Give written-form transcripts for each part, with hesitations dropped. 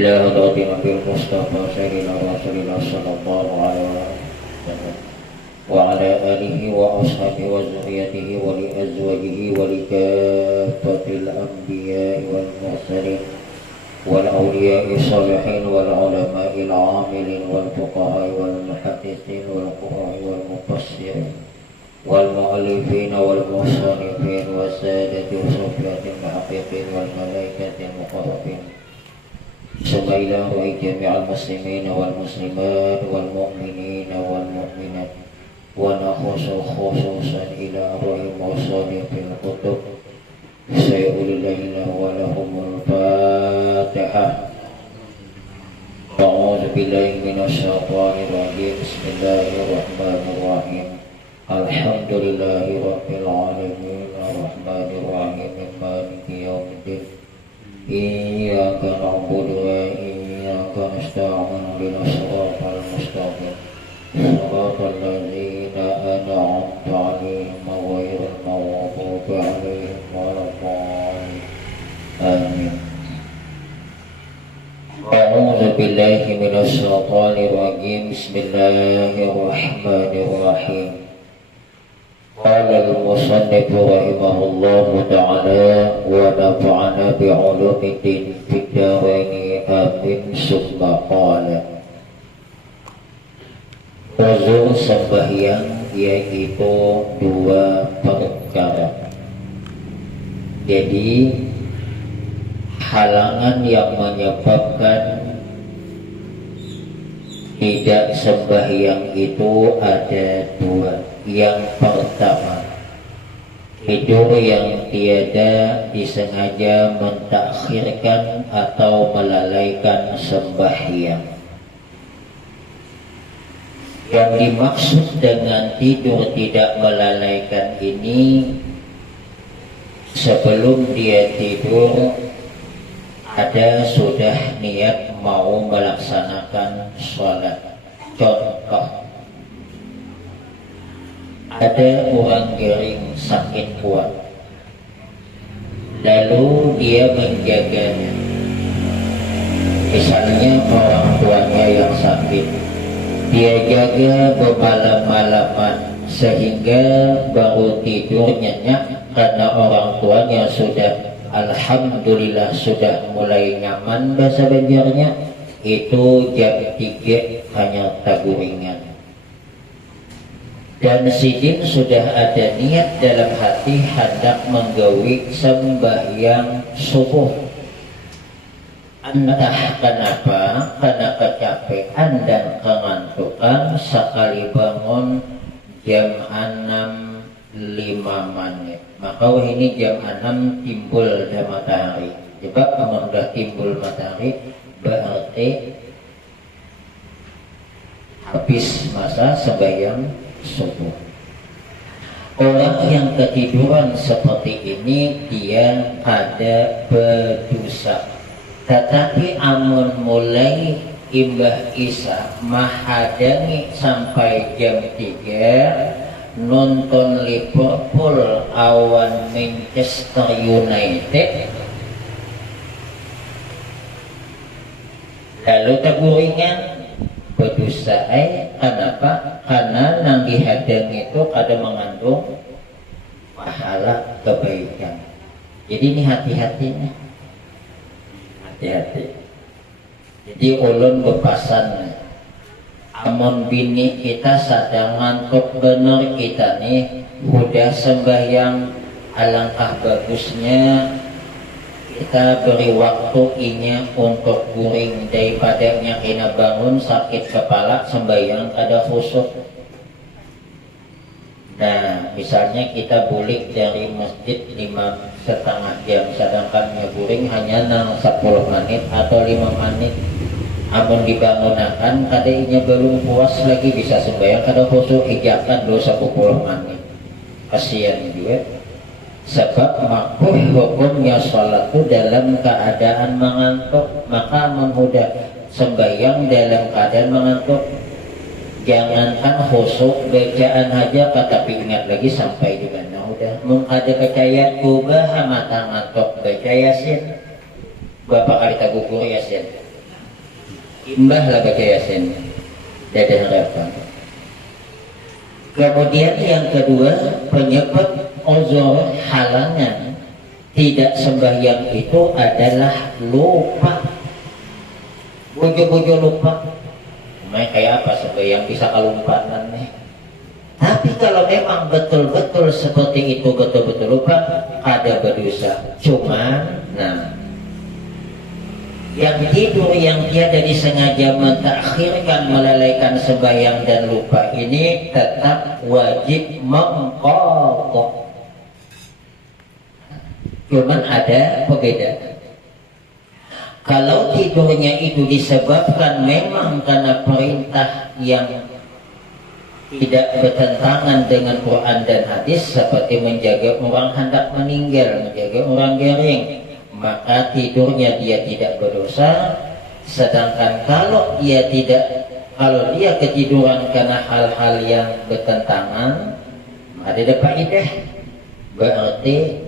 إلى حضرة نبي المصطفى سيدنا رسول الله صلى الله عليه وسلم وعلى آله وأصحابه وذريته ولأزواجه ولكافة الأنبياء والمرسلين والأولياء الصالحين والعلماء العاملين والفقهاء والمحدثين والقراء والمفسرين والمؤلفين والمصنفين والسادة وصفية المحققين والملائكة المقربين ثم إلى جميع المسلمين والمسلمات والمؤمنين والمؤمنات ونخص خصوصا إلى أرواح مصادق الكتب سيقول الله ولهم الفاتحة. أعوذ بالله من الشيطان الرجيم. بسم الله الرحمن الرحيم. الحمد لله رب العالمين الرحمن الرحيم مالك يوم الدين إياك نعبد وإياك نستعين اهدنا الصراط المستقيم صراط الذين أنعمت عليهم غير المغضوب عليهم ولا الضالين آمين. أعوذ بالله من الشيطان الرجيم. بسم الله الرحمن الرحيم. قال المصنف رحمه الله تعالى ونفعنا بعلوم الدين في الدارين آمين. ثم قال uzur sembahyang yaitu dua perkara. Jadi halangan yang menyebabkan tidak sembahyang itu ada dua. Yang pertama, tidur yang tiada disengaja mentakhirkan atau melalaikan sembahyang. Yang dimaksud dengan tidur tidak melalaikan ini, sebelum dia tidur ada sudah niat mau melaksanakan sholat. Contoh, ada orang gering sakit kuat, lalu dia menjaganya. Misalnya orang tuanya yang sakit, dia jaga bermalam-malaman sehingga baru tidur nyenyak karena orang tuanya sudah alhamdulillah sudah mulai nyaman bahasa Banjarnya. Itu jam 3 hanya taguringan. Dan sidin sudah ada niat dalam hati hendak menggawi sembahyang subuh. Entah kenapa, karena kecapean dan kengantukan, sekali bangun jam 6:05. Maka ini jam 6 timbul dah matahari. Sebab kalau sudah timbul matahari berarti habis masa sembahyang subuh. Orang yang ketiduran seperti ini dia ada berdosa. Tetapi amun mulai imbah isya mahadangi sampai jam 3 nonton Liverpool awan Manchester United, lalu taguringan berdosa. Kenapa? Karena nang dihadang itu ada mengandung pahala kebaikan. Jadi ini hati-hatinya, hati-hati. Jadi ulun bepasan, amun bini kita sadang ngantuk bener, kita nih udah sembahyang, alangkah bagusnya kita beri waktu inya untuk guring daripada kena bangun sakit kepala sembahyang ada khusyuk. Nah, misalnya kita bulik dari masjid 5,5 jam, sedangkan guring hanya 10 menit atau 5 menit. Amun dibangunakan kadainya belum puas lagi bisa sembahyang kada khusyuk, hijakan 10 menit. Kasihan juga. Sebab makruh hukumnya sholat itu dalam keadaan mengantuk. Maka memudah sembahyang dalam keadaan mengantuk. Jangankan khusyuk, bacaan aja tapi ingat lagi sampai di mana udah. Ada percaya ubah mata ngantuk baca yasin. Berapa kali tak gugur yasin? imbah lah baca yasin, ada harapan. Kemudian yang kedua, penyebab uzur halangan tidak sembahyang itu adalah lupa. Bojo-bojo lupa. Kayak apa sembahyang bisa kelumpatan nih. Tapi kalau memang betul-betul seperti itu, betul-betul lupa, ada berdosa. Cuman, nah, yang tidur yang tiada disengaja mentakhirkan, melalaikan sembahyang dan lupa ini tetap wajib mengqadha. Cuman ada perbedaan. Kalau tidurnya itu disebabkan memang karena perintah yang tidak bertentangan dengan Quran dan hadis, seperti menjaga orang hendak meninggal, menjaga orang garing, maka tidurnya dia tidak berdosa. Sedangkan kalau dia ketiduran karena hal-hal yang bertentangan, ada faidah, berarti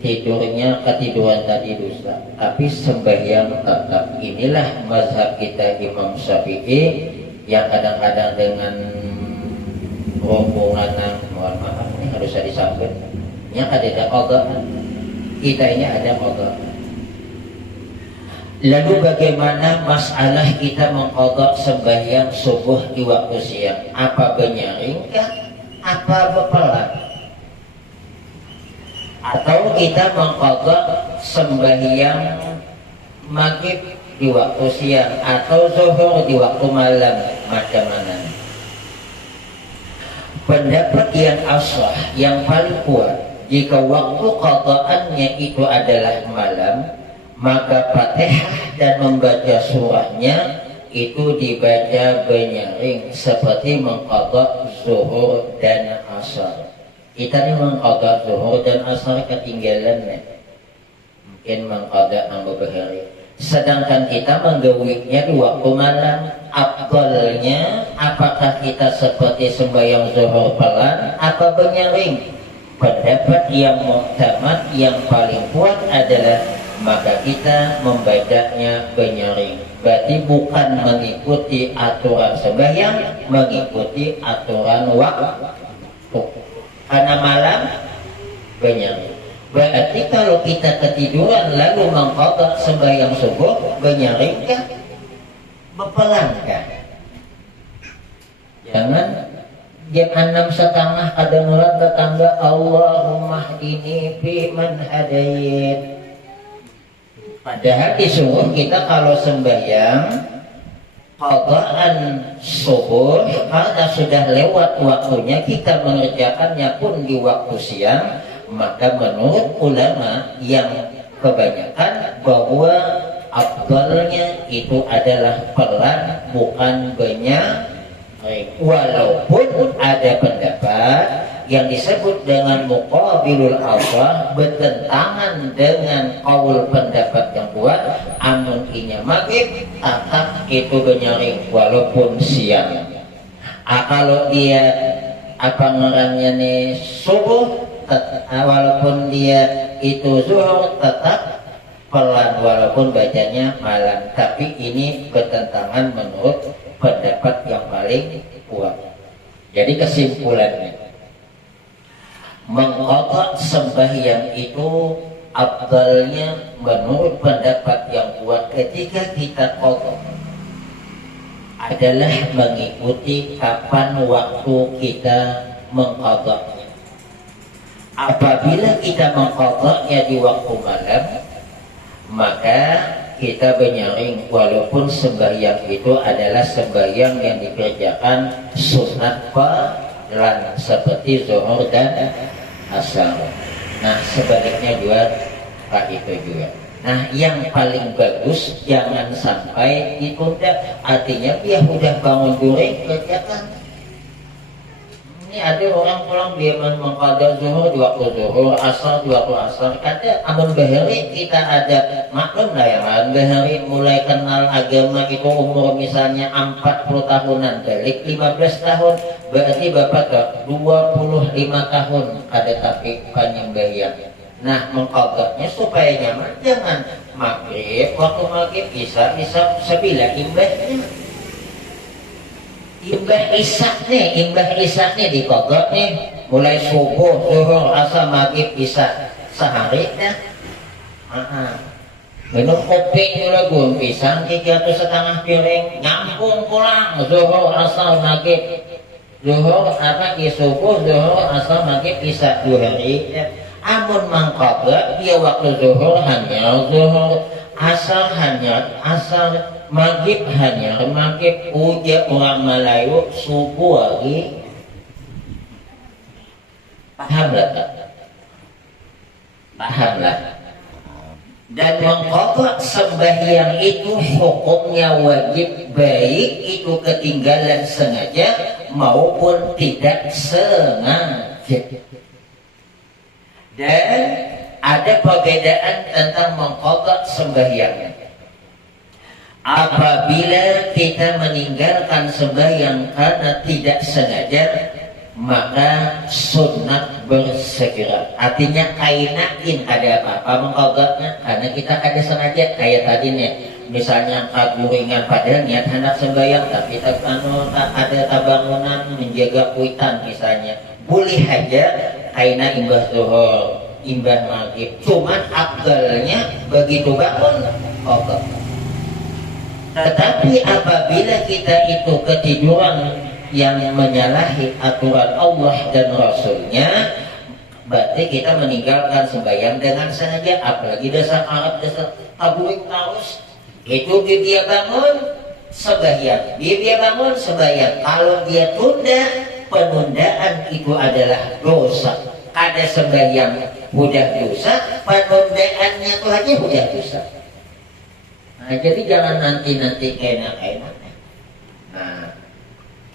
tidurnya ketiduran tadi dosa, tapi sembahyang tetap. Inilah mazhab kita Imam Syafi'i yang kadang-kadang dengan rombongan, mohon maaf ini harus saya disambut, yang ada qadha, kita ini ada qadha. Lalu bagaimana masalah kita mengqadha sembahyang subuh di waktu siang? Apa benyaringkah? Apa bepelan? Atau kita mengqadha sembahyang maghrib di waktu siang atau zuhur di waktu malam, macam mana? Pendapat yang ashah, yang paling kuat, jika waktu qadhaannya itu adalah malam, maka Fatihah dan membaca surahnya itu dibaca benyaring seperti mengqadha zuhur dan asar. Kita ini mengqadha zuhur dan asar ketinggalan nih. Mungkin mengqadha ambo bahari. Sedangkan kita menggawinya di waktu malam. Afdalnya apakah kita seperti sembahyang zuhur pelan apa benyaring? Pendapat yang muhtamad, yang paling kuat adalah maka kita membacanya benyaring. Berarti bukan mengikuti aturan sembahyang, mengikuti aturan waktu. Karena malam benyaring. Berarti kalau kita ketiduran lalu mengqadha sembahyang subuh, benyaringkah? Bepelankah? Jangan jam 6:30 kedengeran tetangga Allahumma hdini fi man hadait. Padahal disuruh kita kalau sembahyang qadhaan subuh, karena sudah lewat waktunya kita mengerjakannya pun di waktu siang, maka menurut ulama yang kebanyakan bahwa afdalnya itu adalah pelan, bukan benyaring. Walaupun ada pendapat yang disebut dengan muqabilul awsah, bertentangan dengan qaul pendapat yang kuat, amun inya maghrib tetap itu benyaring walaupun siang. Kalau dia apa ngarannya nih subuh, walaupun dia itu zuhur tetap pelan walaupun bacanya malam. Tapi ini bertentangan menurut pendapat yang paling kuat. Jadi kesimpulannya, mengqadha sembahyang itu afdalnya menurut pendapat yang kuat ketika kita qadha adalah mengikuti kapan waktu kita mengqadhanya. Apabila kita mengqadhanya di waktu malam, maka kita benyaring walaupun sembahyang itu adalah sembahyang yang dikerjakan sunat pelan seperti zuhur dan asar. Nah sebaliknya juga Pak itu juga. Nah yang paling bagus jangan sampai ditunda. Artinya dia udah bangun during kerjakan. Ini ada orang pulang dia mengqadha zuhur di waktu zuhur, asar di waktu asar. Ada amun bahari kita ada maklum lah ya, amun bahari mulai kenal agama itu umur misalnya 40 tahunan, balik 15 tahun, berarti bapak ke 25 tahun ada tapi penyembahyang. Nah mengqadhanya supaya nyaman, jangan maghrib, waktu maghrib isya sabila imbahnya. Imbah isya nih dikodok nih mulai subuh, zuhur, asar, maghrib, isya sehari dah. Minum kopi juga gue pisang 3,5 piring nyambung pulang zuhur, asar, maghrib, zuhur apa subuh, zuhur, asar, maghrib, isya 2 hari. Amun mangkabak dia waktu zuhur hanya zuhur, asar hanya asar, maghrib hanya maghrib, ujar orang Melayu subuh lagi. Pahamlah tak? Pahamlah. Dan mengkodok sembahyang itu hukumnya wajib, baik itu ketinggalan sengaja maupun tidak sengaja. Dan ada perbedaan tentang mengkodok sembahyang. Apabila kita meninggalkan sembahyang karena tidak sengaja, maka sunat bersegera. Artinya kainain ada apa-apa mengkodoknya karena kita ada sengaja. Kayak tadi nih, misalnya kaguringan padahal niat hendak sembahyang tapi tak ada tabangunan menjaga kuitan misalnya, boleh aja kaina imbah zuhur, imbah maghrib. Cuman afdalnya begitu bangun kodok. Tetapi apabila kita itu ketiduran yang menyalahi aturan Allah dan Rasulnya, berarti kita meninggalkan sembahyang dengan sengaja. Apalagi dasar Arab, dasar tabuik taus, itu dia bangun sembahyang, dia bangun sembahyang. Kalau dia tunda, penundaan itu adalah dosa. Ada sembahyang udah dosa, penundaannya itu aja udah dosa. Nah, jadi jangan nanti enak-enak. Nah,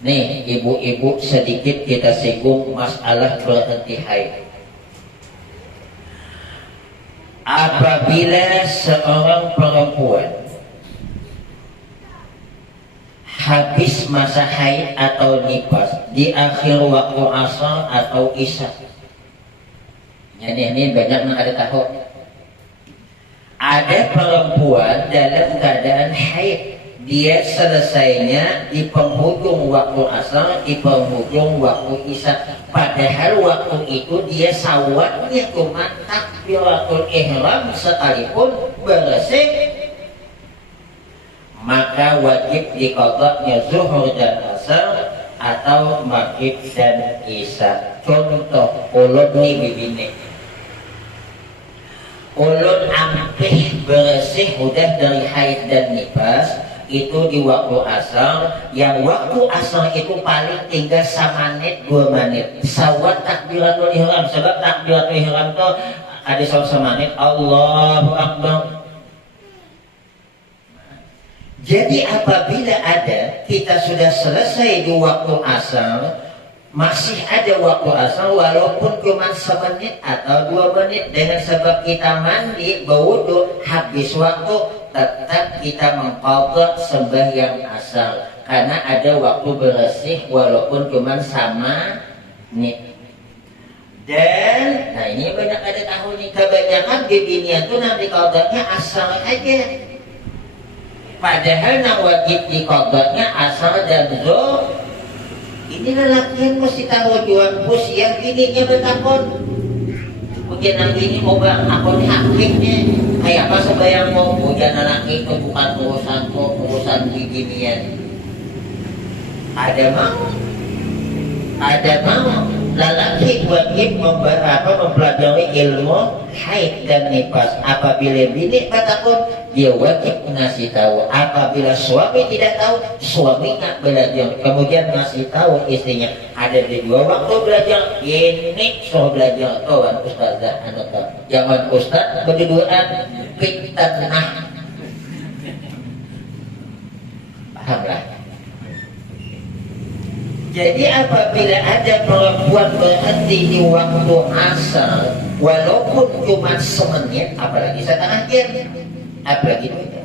nih ibu-ibu sedikit kita singgung masalah berhenti haid. Apabila seorang perempuan habis masa haid atau nifas di akhir waktu asar atau isya, ini banyak yang ada tahu. Ada perempuan dalam keadaan haid, dia selesainya di penghujung waktu asar, di penghujung waktu isya. Padahal waktu itu dia sawatnya cuma takbiratul ihram sekalipun bersih, maka wajib diqadanya zuhur dan asar atau maghrib dan isya. Contoh ulun nih bibine, ulun ampih bersih udah dari haid dan nifas itu di waktu asar. Yang waktu asar itu paling tinggal 1 menit 2 menit sawat takbiratul ihram. Sebab takbiratul ihram itu ada 1 menit Allahu Akbar. Jadi apabila ada kita sudah selesai di waktu asar, masih ada waktu asar walaupun cuma 1 menit atau 2 menit, dengan sebab kita mandi berwudu habis waktu, tetap kita mengqadha sembahyang asar karena ada waktu bersih walaupun cuma 1 menit. Dan nah ini banyak ada tahu nih, kebanyakan bibinian tuh nanti qadhanya asar aja, padahal yang wajib diqadhanya asar dan zuhur. Ini lelakian mesti tahu jual bus yang bininya bertakon. Mungkin nanti ini mau bang, aku nih hakimnya kayak apa sembahyang mau hujan lelaki itu bukan urusanku, urusan beginian. Ada mau lelaki wajib mempelajari ilmu haid dan nifas. Apabila bini bertakon, dia wajib ngasih tahu. Apabila suami tidak tahu, suaminya belajar kemudian ngasih tahu istrinya. Ada di 2 waktu belajar, ini suruh belajar kawan ustazah anak. Jangan ustaz berduaan fitnah. Pahamlah. Jadi apabila ada perempuan berhenti di waktu asar walaupun cuma 1 menit, apalagi 1/2 jam, apalagi itu,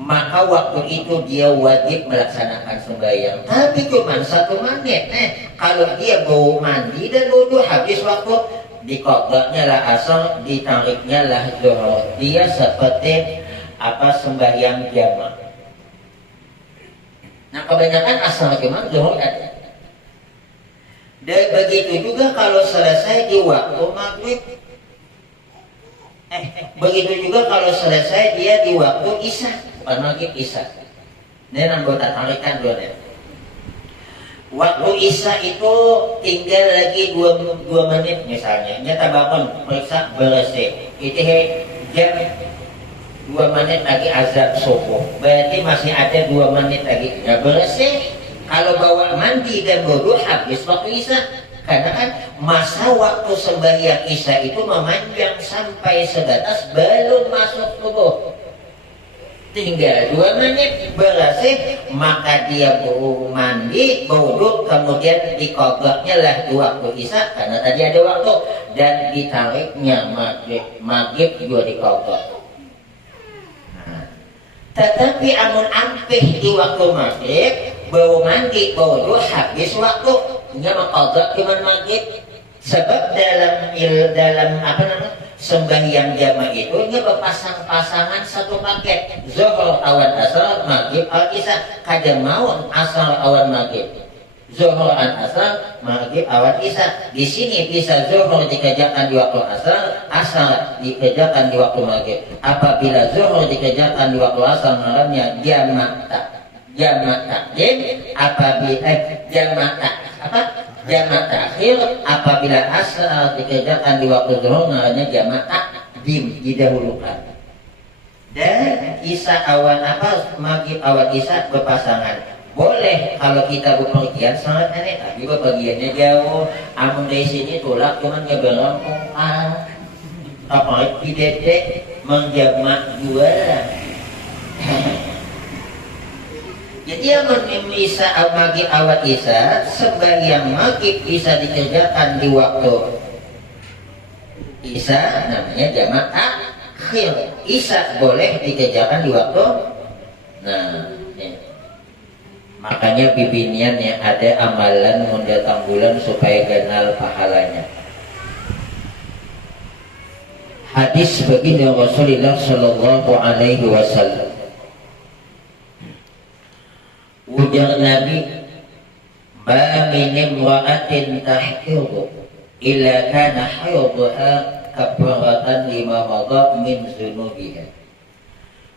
maka waktu itu dia wajib melaksanakan sembahyang. Tapi cuma 1 menit. Kalau dia mau mandi dan wudu habis waktu, dikodoknya lah asar, ditariknya lah zuhur. Dia seperti sembahyang jamaah. Nah kebanyakan asar jamaah zuhur ada. Dan begitu juga kalau selesai di waktu maghrib. Begitu juga kalau selesai dia di waktu isya, bukan maghrib, isya. Ini anggota tarikan dulu ya. Waktu isya itu tinggal lagi 2 menit misalnya. Nyata bangun, periksa bersih. Itu jam 2 menit lagi azan subuh. Berarti masih ada 2 menit lagi. Ya bersih. Kalau bawa mandi dan wudu habis waktu isya. Karena kan masa waktu sembahyang isya itu memanjang sampai sebatas belum masuk subuh. Tinggal 2 menit bersih, maka dia mandi, wudu, kemudian dikodoknya lah di waktu isya karena tadi ada waktu, dan ditariknya maghrib juga dikodok. Nah, tetapi amun ampih di waktu maghrib, bau mandi, wudu, habis waktu, nya mengkodok cuman maghrib. Sebab dalam sembahyang jamaah itu nya berpasang-pasangan satu paket. Zuhur awan asar, maghrib al isya. Kada mau asar awan maghrib, zuhur an asar, maghrib awan isya. Di sini bisa zuhur dikerjakan di waktu asar, asar dikerjakan di waktu maghrib. Apabila zuhur dikerjakan di waktu asar, namanya jamak takdim. Apabila jamak takhir, apabila asar dikerjakan di waktu zuhur, namanya jamak takdim, didahulukan. Dan isya awan maghrib awan isya berpasangan. Boleh kalau kita bepergian sangat aneh, tapi bepergiannya jauh. Amun dari sini tulak cuman nyeberang apa didedek menjamak jualan. Jadi amun isya maghrib awal isya, sembahyang maghrib bisa dikerjakan di waktu isya, namanya jamak takhir. Isya boleh dikerjakan di waktu. Nah, ya. Makanya bibinian yang ada amalan mendatang bulan supaya kenal pahalanya. Hadis baginda Rasulullah Sallallahu Alaihi Wasallam. Ujar Nabi, "Ma min imra'atin tahhidu illa kana haydha kafaratan lima madha min dzunubiha."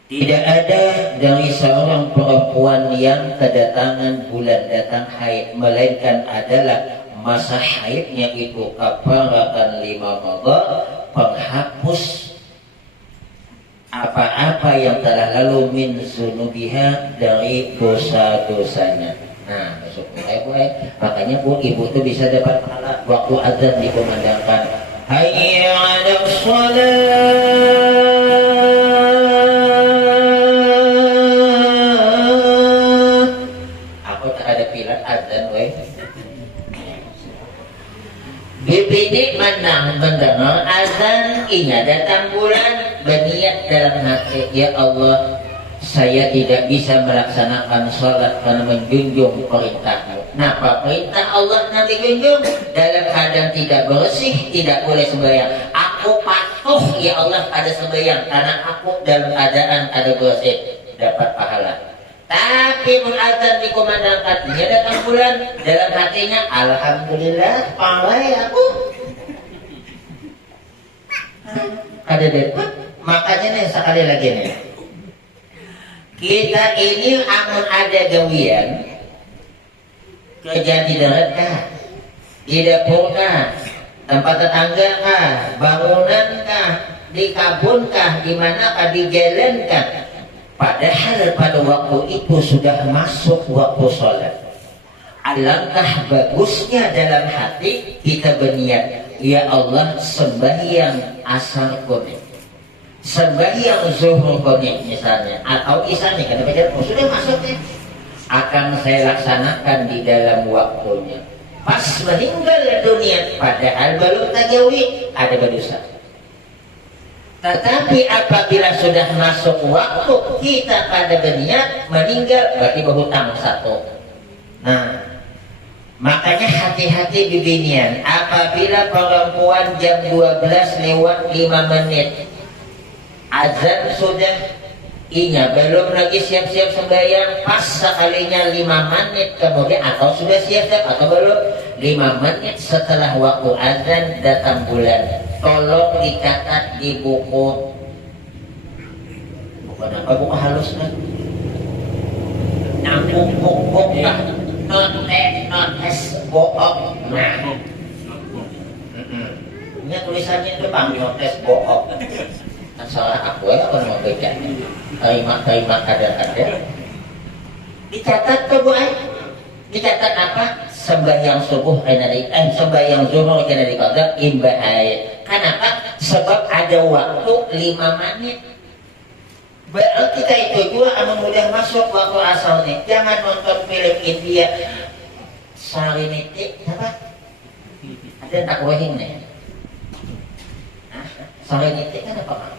Tidak ada dari seorang perempuan yang kedatangan bulan datang haid, melainkan adalah masa haidnya itu kafaratan lima madha, penghapus apa-apa yang telah lalu min zunubiha, dari dosa-dosanya. Nah, besok makanya Bu, ibu tuh bisa dapat pahala waktu azan dikumandangkan, hayya 'alas shalah. Aku tak ada pilat azan Bibini menang mendengar azan, ingat datang bulan, berniat dalam hati, ya Allah, saya tidak bisa melaksanakan sholat karena menjunjung perintahmu. Napa perintah Allah nanti junjung? Dalam keadaan tidak bersih, tidak boleh sembahyang. Aku patuh ya Allah pada sembahyang karena aku dalam keadaan ada bersih, dapat pahala. Tapi azan dikumandangkan, dia datang bulan, dalam hatinya alhamdulillah palai aku. Ada dapat. Makanya nih sekali lagi nih, kita ini amun ada gawian, kerja di darat kah, di dapur kah, tempat tetangga kah, bangunan kah, di kabun kah, di mana kah, di jalan kah, padahal pada waktu itu sudah masuk waktu sholat. Alangkah bagusnya dalam hati kita berniat, ya Allah, sembahyang asar kuning, sembahyang zuhur kuning misalnya, atau isya nih, karena baca sudah masuknya, akan saya laksanakan di dalam waktunya. Pas meninggal dunia, padahal belum tajawi, ada berdosa. Tetapi apabila sudah masuk waktu kita pada berniat meninggal, berarti berhutang satu. Nah, Makanya hati-hati bibinian, apabila perempuan jam 12 lewat 5 menit azan sudah, inya belum lagi siap-siap sembahyang, pas sekalinya 5 menit kemudian, atau sudah siap-siap atau belum, 5 menit setelah waktu azan datang bulan. Tolong dicatat di buku, bukan apa, buku halus kan, buku notes bohong. Nah, ini tulisannya itu bang, notes bohong. Kan salah aku ya kalau mau baca. Terima kadang-kadang. Dicatat tuh bu, dicatat apa? Sembahyang subuh sembahyang zuhur kena diqadha imbahai. Kenapa? Sebab ada waktu 5 menit. Berarti kita itu juga mudah masuk waktu asalnya. Jangan nonton film India Sariniti apa? Ada tak wahing nih. Sariniti kan apa?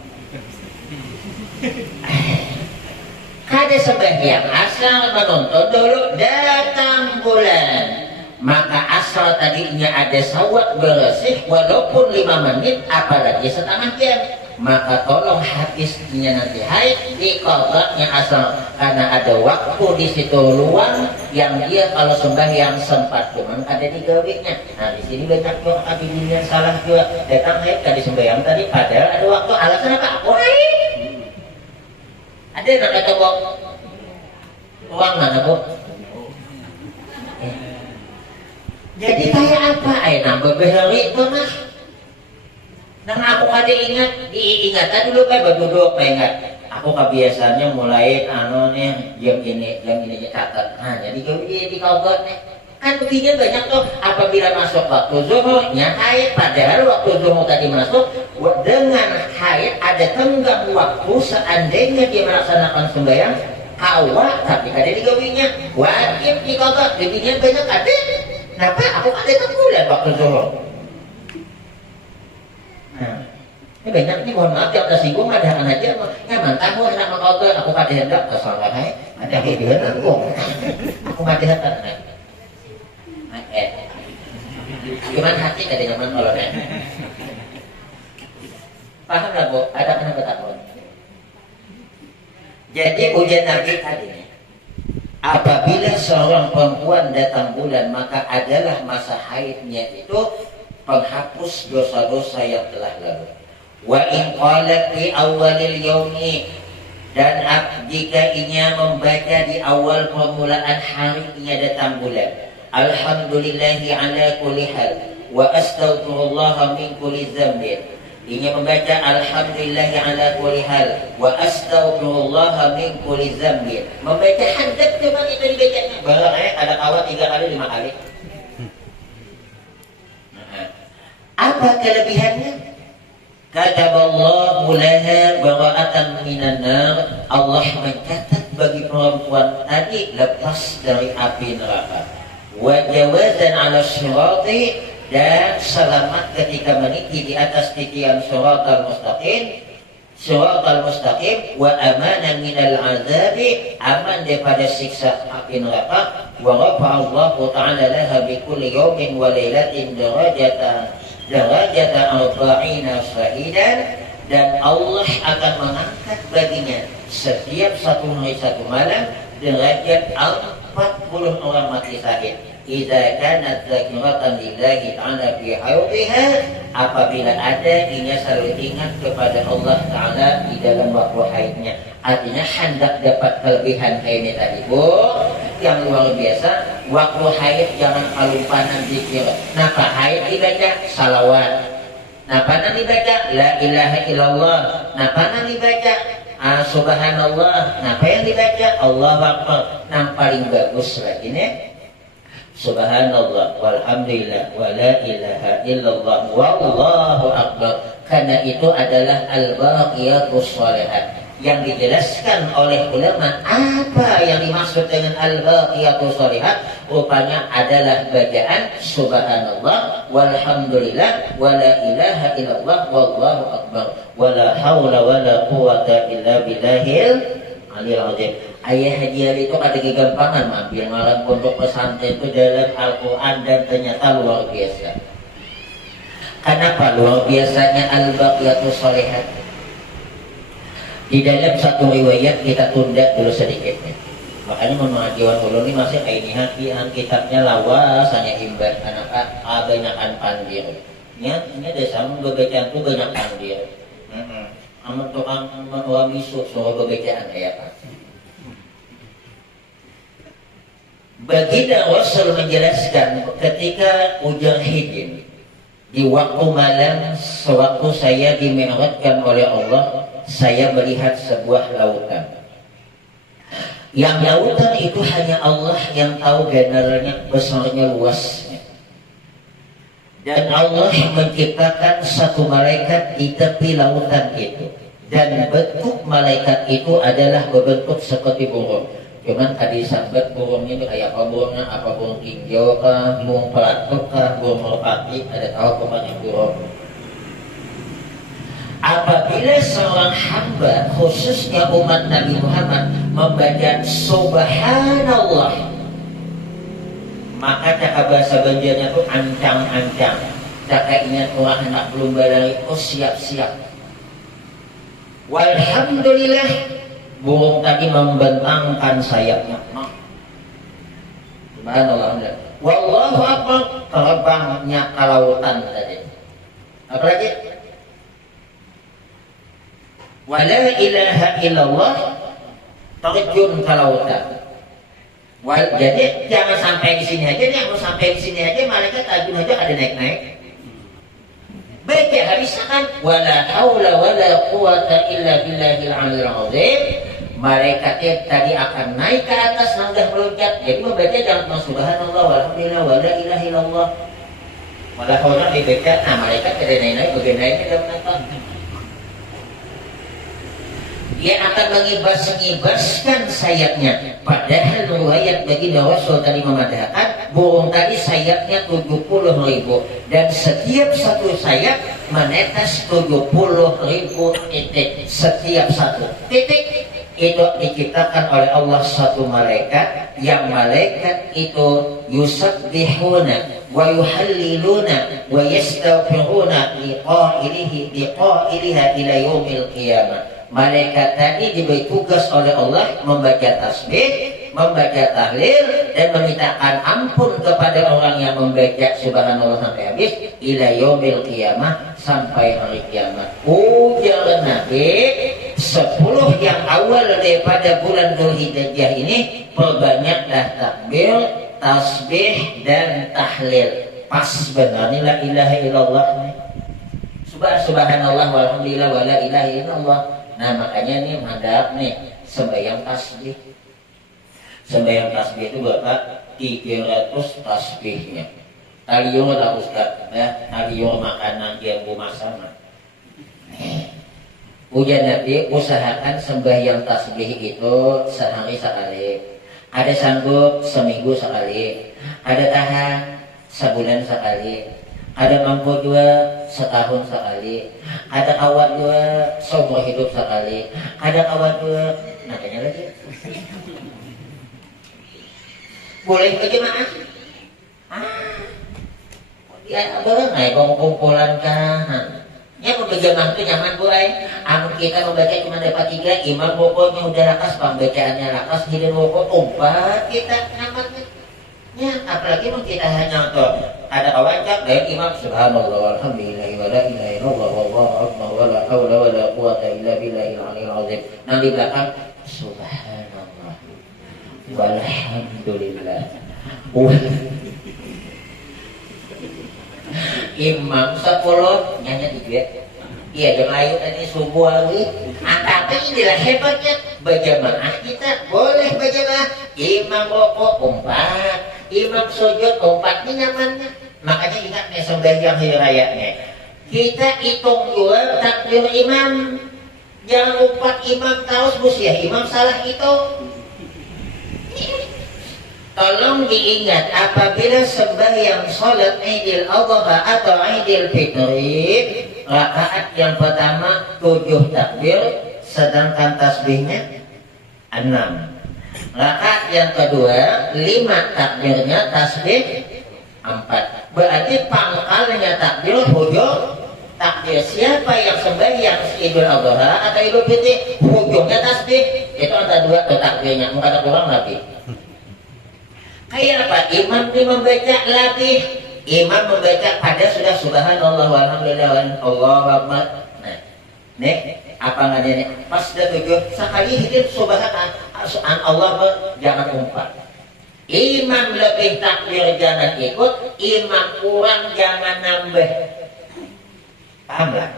Kada sembahyang asal menonton dulu datang bulan. Maka asal tadinya ada sawat bersih walaupun 5 menit apalagi setengah jam. Maka tolong hadisnya nanti haid di qadanya asal, karena ada waktu di situ luang yang dia kalau sembahyang sempat cuman ada digawinya. Nah di sini banyak juga abidin yang salah juga, datang haid tadi sembahyang tadi padahal ada waktu, alasan apa? Aku haid. Ada nak kata bok uang mana bu? Jadi kayak apa? Nambah behari itu mah. Nah aku kada ingat, diingatan dulu kan berduduk ingat. Aku kebiasaannya mulai nih jam ini catat. Nah jadi di kaugot nih. Kan begini banyak tuh apabila masuk waktu zuhurnya haid, padahal waktu zuhur tadi masuk dengan haid ada tenggang waktu seandainya dia melaksanakan sembahyang kawa tapi kada digawinya wajib di kaugot. Begini banyak ada. Kenapa? Aku kada bulan waktu zuhur. Nah, ini banyak nih, mohon maaf yang tersinggung ada aja, ya mantap mau enak mengkautur, aku kada hendak kesalahan hai, ada hidup aku kada hendak. Gimana hati dari nyaman kalau nih? Paham nggak bu? Ada kenapa takut? Jadi ujian Nabi tadi nih, apabila seorang perempuan datang bulan maka adalah masa haidnya itu penghapus dosa-dosa yang telah lalu. Wa in qalat fi awalil yaumi, dan jika inya membaca di awal permulaan hari inya datang bulan, alhamdulillahi ala kulli hal wa astaghfirullah min kulli dzambin. Inya membaca alhamdulillahi ala kulli hal wa astaghfirullah min kulli dzambin. Membaca hadap cuma itu dibacanya. Barangnya ada kawat 3 kali 5 kali. Apa kelebihannya? Kataballahu laha bara'atan minan nar. Allah mencatat bagi perempuan tadi lepas dari api neraka. Wa jawazan 'ala syirati, dan selamat ketika meniti di atas titian syiratal mustaqim. Syiratal mustaqim wa amanan minal azabi, aman daripada siksa api neraka. Wa rafa'allahu ta'ala laha bi kulli yawmin wa lailatin darajatan arba'ina syahidan, dan Allah akan mengangkat baginya setiap 1 hari 1 malam derajat 40 orang mati syahid. Idza kanat zakiratan lillahi ta'ala fi haydhiha, apabila ada inya selalu ingat kepada Allah Ta'ala di dalam waktu haidnya. Artinya hendak dapat kelebihan kayak ini tadi bu, yang luar biasa. Waktu haid jangan kalumpanan zikir. Napa haid dibaca? Salawat. Napa dibaca? La ilaha illallah. Napa dibaca? Subhanallah. Napa yang dibaca? Allahu Akbar. Yang paling bagus lagi nih, Subhanallah walhamdulillah wa la ilaha illallah wallahu akbar. Karena itu adalah al-baqiyatus shalihat. Yang dijelaskan oleh ulama apa yang dimaksud dengan al-baqiyatus shalihat, rupanya adalah bacaan subhanallah walhamdulillah wa la ilaha illallah wallahu akbar wa la haula wa la quwata illa billahil alil azim. Ayah hadiah itu ada kegampangan ambil ngaran pondok pesantren itu dalam Al-Quran dan ternyata luar biasa. Kenapa luar biasanya al-baqiyatus sholihat? Di dalam satu riwayat kita tunda dulu sedikitnya. Makanya mengajian ulun ini masih ini hakian kitabnya lawas hanya imbat anak banyakan pandir. Ini desa bebecaan itu banyak pandir. Amat tukang menua misu suruh bebecaan kayak apa? Baginda Rasul menjelaskan ketika Mujahidin di waktu malam sewaktu saya dimi'rajkan oleh Allah, saya melihat sebuah lautan. Yang lautan itu hanya Allah yang tahu generalnya, besarnya, luasnya. Dan Allah menciptakan satu malaikat di tepi lautan itu. Dan bentuk malaikat itu adalah berbentuk seperti burung. Cuman tadi sambat burungnya itu kayak apa burungnya? Apa burung tinjau kah, burung pelatuk kah, burung merpati, ada tahu kemana burung. Apabila seorang hamba, khususnya umat Nabi Muhammad, membaca Subhanallah, maka cakap bahasa Banjarnya itu ancang-ancang. Cakap ingat orang anak belum balai, oh siap-siap. Walhamdulillah, burung tadi membentangkan sayapnya. Subhanallah. Wallahu akbar, terbangnya ke lautan tadi. Apa lagi? Wala ilaha illallah, terjun ke lautan. Jadi jangan sampai di sini aja, yang mau sampai di sini aja malaikat terjun aja ada naik-naik. Baca harisakan wala haula wala quwata illa billahil aliyil azim. Malaikatnya tadi akan naik ke atas nangdah meloncat. Jadi membaca jangan subhanallah walhamdulillah wala ilaha illallah. Malah orang dibaca, nah malaikat ada naik-naik bagian naiknya dalam nafas. Dia akan mengibas-ngibaskan sayapnya. Padahal riwayat baginda Rasul tadi memadakan burung tadi sayapnya 70.000 dan setiap satu sayap menetes 70.000 titik. Setiap satu titik itu diciptakan oleh Allah satu malaikat, yang malaikat itu yusabbihuna wa yuhalliluna wa yastaghfiruna liqa'iliha ila yaumil qiyamah. Malaikat tadi diberi tugas oleh Allah membaca tasbih, membaca tahlil, dan memintakan ampun kepada orang yang membaca subhanallah sampai habis ila yaumil qiyamah, sampai hari kiamat. Ujar Nabi, 10 yang awal daripada bulan Dzulhijjah ini perbanyaklah takbir, tasbih, dan tahlil. Pas benar la ilaha illallah. Subhanallah walhamdulillah wala ilaha illallah. Nah makanya nih madhab nih sembahyang tasbih. Sembahyang tasbih itu Bapak 300 tasbihnya. Taliung lah Ustaz, ya, taliung makanan yang sama. Ujian Nabi usahakan sembahyang tasbih itu sehari sekali. Ada sanggup seminggu sekali. Ada tahan sebulan sekali. Ada mampu juga setahun sekali. Ada kawan juga seumur hidup sekali. Ada kawan juga nanya lagi. Boleh ke jemaah? Ya boleh naik kumpulan kan. Ya mau berjamaah itu nyaman boleh. Amun kita membaca cuma dapat 3, imam pokoknya udah lakas, pembacaannya lakas, hidup pokok umpat kita nyaman. Ya, apalagi kita hanya untuk ada kawancak dari imam subhanallah walhamdulillah wala ilaha illallah wallahu akbar wala haula wala quwata illa billahil aliyil azim. Nah di belakang subhanallah walhamdulillah. Imam 10 nyanyi juga. Iya yang lain tadi subuh lagi. Tapi inilah hebatnya berjamaah kita boleh berjamaah. Imam rokok umpat, imam sujud umpat, ini nyamannya. Makanya ingat nih sembahyang hari rayanya. Kita hitung juga takbir imam. Jangan umpat imam tahu bus ya imam salah hitung. Tolong diingat apabila sembahyang salat Idul Adha atau Idul Fitri, rakaat yang pertama 7 takbir, sedangkan tasbihnya enam. Rakaat yang kedua 5 takbirnya, tasbih 4. Berarti pangkalnya takbir hujung takbir. Siapa yang sembahyang Idul Adha atau Idul Fitri hujungnya tasbih, itu antara 2 tuh takbirnya, enggak ada kurang lagi. Kayak apa? Imam membaca lagi, imam membaca pada sudah subhanallah walhamdulillah Allahu akbar. Nah, nih apa nggak nih? Pas sudah 7 sekali hidup subhanallah Allah, jangan umpat. Imam lebih takbir jangan ikut, imam kurang jangan nambah. Paham lah?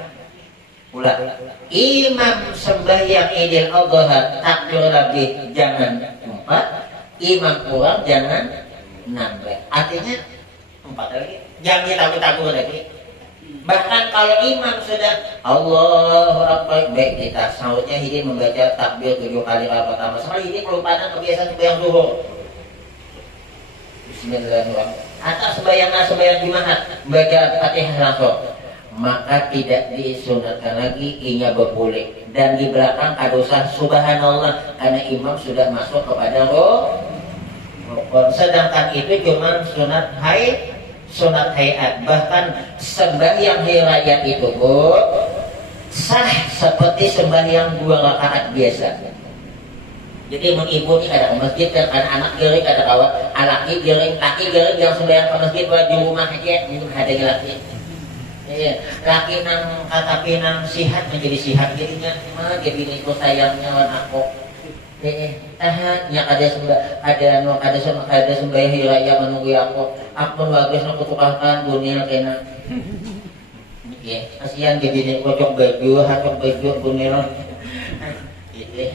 Ulang. Imam sembahyang Idul Adha takbir lebih jangan umpat, imam kurang jangan nambah. Artinya 4 lagi, jangan takut-takut lagi. Bahkan kalau imam sudah Allahu Akbar, baik kita sautnya ini membaca takbir 7 kali pertama. Sekali ini kelupaan kebiasaan sembahyang zuhur. Bismillahirrahmanirrahim. Atau sembahyang gimana? Baca Fatihah langsung. Maka tidak disunatkan lagi inya berpulik, dan di belakang ada usah subhanallah karena imam sudah masuk kepada roh. Sedangkan itu cuma sunat hayat. Bahkan sembahyang hari raya itu sah seperti sembahyang 2 rakaat biasa. Jadi ibu ini kadang ke masjid, kan anak gering, kadang kawan laki gering yang sembahyang ke masjid buat di rumah aja, mungkin adanya laki. Iya, laki nang katapi nang sihat menjadi sihat jadinya mah jadi niku sayangnya wan aku. Tahannya ada sembahyang hari raya menunggu aku. Aku bagus nak kutukakan dunia kena. Iya, kasihan jadi niku cocok baju dunia. Gitu.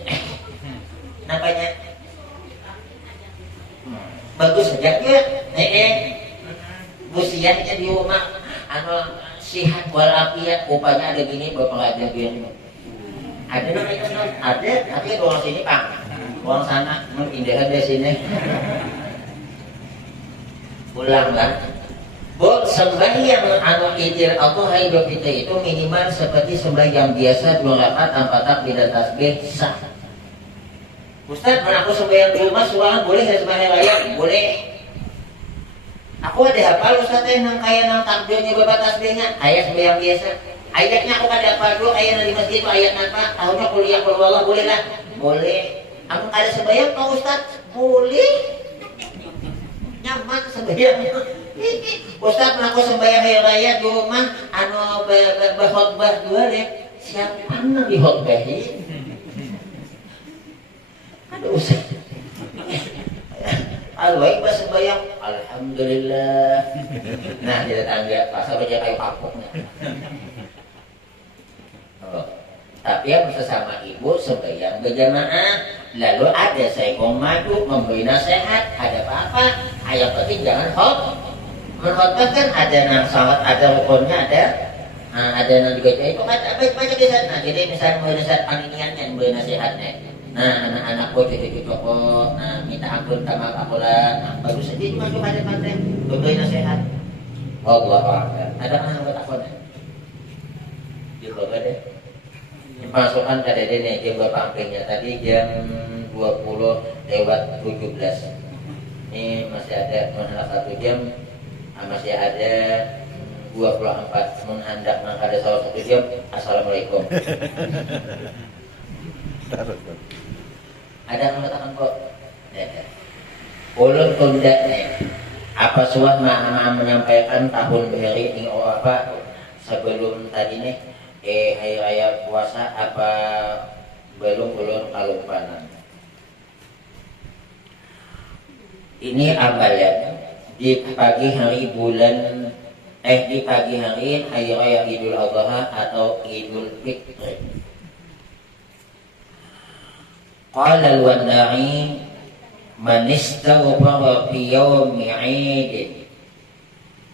Nampaknya bagus saja ya. Busiannya di rumah sihat walafiat, upanya ada gini berpengajar gini. Ada namanya ada, tapi orang sini Pak, orang sana mengindah di sini. Ulang kan? Sembahyang Idul Adha Idul Fitri itu minimal seperti sembahyang biasa 2 rakaat tanpa takbir dan tasbih sah. Ustaz, mana aku sembahyang di rumah suara boleh saya sembahyang raya? Boleh. Aku ada hafal Ustaz nang kaya nang takbirnya bapak tasbihnya, ayat sembahyang biasa. Ayatnya aku kada hafal dulu, ayat di masjid itu ayat apa? Tahunnya kuliah kalau Allah boleh lah. Boleh. Aku ada sembahyang Pak Ustaz? Boleh. Nyaman sembahyang. Ustaz, aku sembahyang hari raya di rumah khotbah dua deh. Siapa nang di khotbahi? Aduh Ustaz. Al-Waib sembahyang, alhamdulillah. Nah, di tetangga pasal baca kayu kapuknya. Tapi yang sesama ibu sembahyang berjamaah, lalu ada seekor madu memberi nasihat, ada apa-apa, yang penting jangan menkhotbah kan ada nang salat, ada rukunnya, ada nang dibaca itu kan baca di sana. Jadi misalnya memberi nasihat paniniannya, memberi nasihatnya. Nah, anak-anakku cucu-cucuku, minta ampun sama akulah. Bagus saja cuma ada pantai, memberi nasihat. Allah ada kan buat aku nih? Dicoba deh. Pasukan ada nih jam berpampingnya tadi jam 20:17. Ini masih ada menghadap 1 jam, masih ada 24 menghendak ada salah 1 jam. Assalamualaikum. Ada yang mengatakan kok ulun tunda apa suat menyampaikan tahun hari ini apa sebelum tadi nih hari raya puasa apa belum kalupanan. Ini amalan di pagi hari di pagi hari raya Idul Adha atau Idul Fitri. Qala al-Wana'i man istaghfara fi yawmi 'id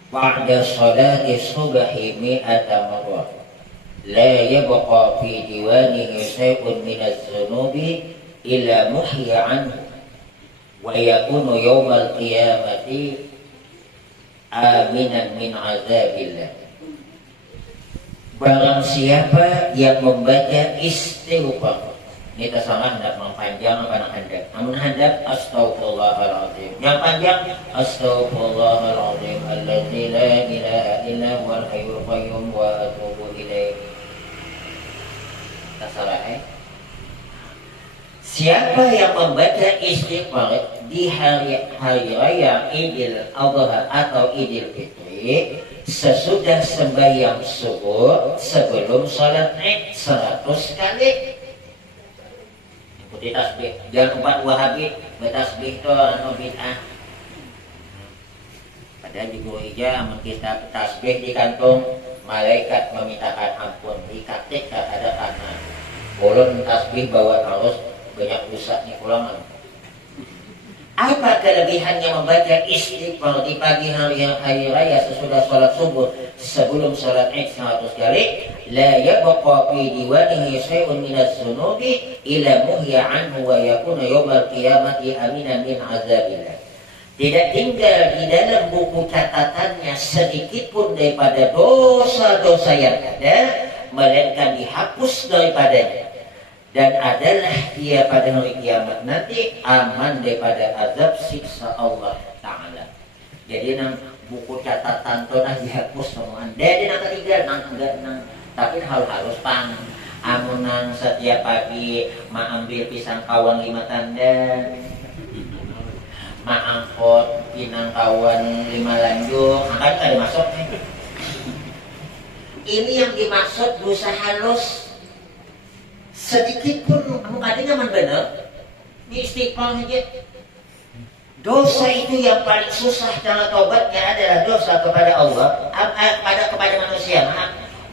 ba'da salati subhi 100 marrah la yabqa fi diwanihi shay'un min adh-dhunubi illa muhya 'anhu wa yakunu yawm al-qiyamati aminan min 'adzabillah. Barang siapa yang membaca istighfar Ini terserah hendak panjang apa nak hendak. Namun hendak astaghfirullahaladzim. Yang panjang astaghfirullahaladzim alladzi la ilaha illa huwal hayyul qayyum wa atubu ilaih. Terserah Siapa yang membaca istighfar di hari raya Idul Adha atau Idul Fitri sesudah sembahyang subuh sebelum sholat Id 100 kali. Ikuti tasbih. Jangan umat Wahabi bertasbih itu anu bid'ah. Padahal di guru ija amun kita tasbih di kantung malaikat memintakan ampun dikatik tak ada tanah. Ulun tasbih bawa harus banyak rusak nih pulangan. Apa kelebihannya membaca istighfar di pagi hari raya sesudah sholat subuh sebelum sholat Id 100 kali? La yabqa fi diwanihi syai'un minaz zunubi ila muhya anhu wa yakuna yawmal qiyamati aminan min azabillah. Tidak tinggal di dalam buku catatannya sedikit pun daripada dosa-dosa yang ada, melainkan dihapus daripadanya. Dan adalah dia pada hari kiamat nanti aman daripada azab siksa Allah Ta'ala. Jadi nang buku catatan tu nah dihapus semua. Jadi nang ketiga nang tapi hal harus pang. Amun nang setiap pagi ambil pisang kawan 5 tanda, angkot pinang kawan 5 lanjung, akan ada masuk. Ini yang dimaksud dosa halus. Sedikit pun mukanya man benar di istighfar saja. Dosa itu yang paling susah cara taubatnya adalah dosa kepada Allah, kepada manusia.